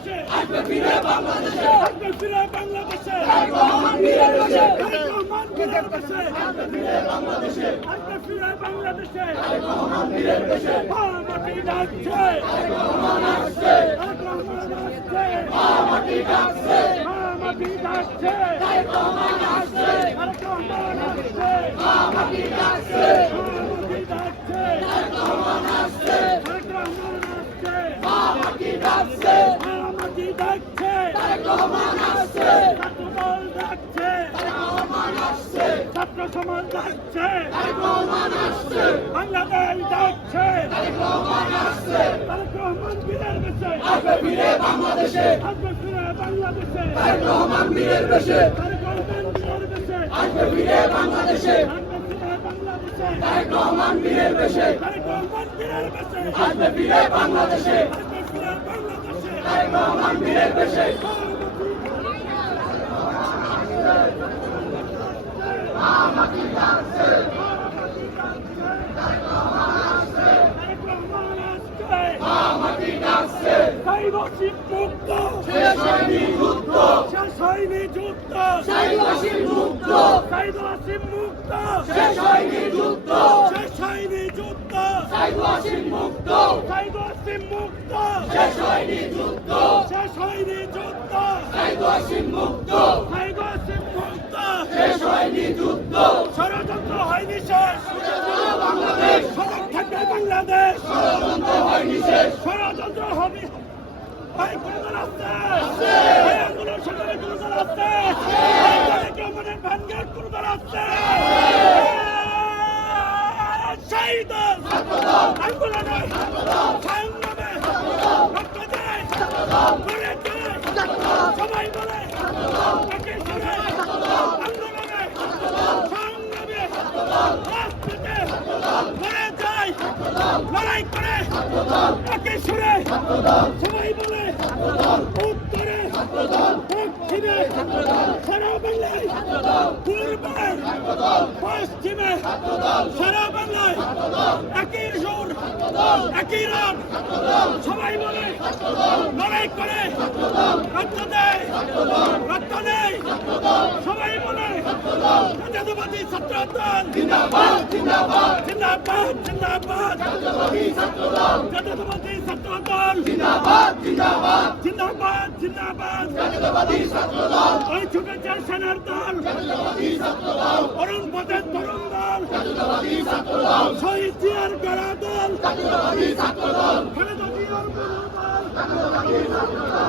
বাংলাদেশে আসবে ফিরে বাংলাদেশে আসবে ফিরে বাংলাদেশে রহমান বীরের দেশে আসবে ফিরে বাংলাদেশে আসবে ফিরে বাংলাদেশে রহমান বীরের দেশে মাটি ডাকছে রহমান আসছে রহমান আসছে মাটি ডাকছে মাটি ডাকছে রহমান আসছে রহমান আসছে মাটি ডাকছে মাটি ডাকছে রহমান আসছে রহমান আসছে মাটি ডাকছে মাটি ডাকছে রহমান আসছে ছাত্রদল ডাকছে রহমান আসছে ছাত্র সমাজ ডাকছে রহমান আসছে বাংলাদেশ ডাকছে রহমান আসছে রহমান বীরের দেশে আসবে ফিরে বাংলাদেশে আসবে ফিরে বাংলাদেশে রহমান বীরের দেশে রহমান বীরের দেশে আসবে ফিরে বাংলাদেশে আসবে ফিরে বাংলাদেশে রহমান বীরের দেশে রহমান বীরের দেশে আসবে ফিরে বাংলাদেশে আসবে ফিরে বাংলাদেশে রহমান বীরের দেশে মাটি ডাকছে মাটি ডাকছে সাইবাসিক মুক্ত শেষ হয়নি যুদ্ধ শেষ হয়নি যুদ্ধ সাইবাসিক মুক্ত সাইবাসিক মুক্ত শেষ হয়নি যুদ্ধ শেষ হয়নি যুদ্ধ সাইবাসিক মুক্ত সাইবাসিক মুক্ত শেষ হয়নি যুদ্ধ শেষ হয়নি যুদ্ধ সাইবাসিক মুক্ত সাইবাসিক মুক্ত শেষ হয়নি যুদ্ধ ষড়যন্ত্র হয়নি শেষ বাংলাদেশ সড়ক থাকবে বাংলাদেশ ষড়যন্ত্র হয়নি শেষ ষড়যন্ত্র হবে ভাই কোন দল আছে ভাই আন্দোলন সংগ্রামে কোন দল আছে রহমানের ভানগড় কোন দল আছে শহীদ আন্দোলনে সংগ্রামে রক্ত দেয় করে দেয় সবাই বলে তাকে শুনে আন্দোলনে সংগ্রামে রাজপথে লড়ে যায় লড়াই করে তাকে শুনে সবাই বলে উত্তরে দক্ষিণে সারা বাংলায় পূর্বে পশ্চিমে সারা বাংলায় একই সুর একই রাত সবাই বলে লড়াই করে রক্ত দেয় রক্ত নেই সবাই বলে জাতীয়তাবাদী ছাত্র দল জিন্দাবাদ জিন্দাবাদ জিন্দাবাদ জিন্দাবাদ জাতীয়তাবাদী ছাত্র দল জাতীয়তাবাদী ছাত্র দল জিন্দাবাদ জিন্দাবাদ জিন্দাবাদ জিন্দাবাদ জাতীয়তাবাদী ছাত্র দল ওই ছুটেছে সেনার দল জাতীয়তাবাদী ছাত্র দল অরুণ পথের তরুণ দল জাতীয়তাবাদী ছাত্র দল শহীদ জিয়ার গড়া দল জাতীয়তাবাদী ছাত্র দল খালেদা জিয়ার গড়া দল জাতীয়তাবাদী ছাত্র দল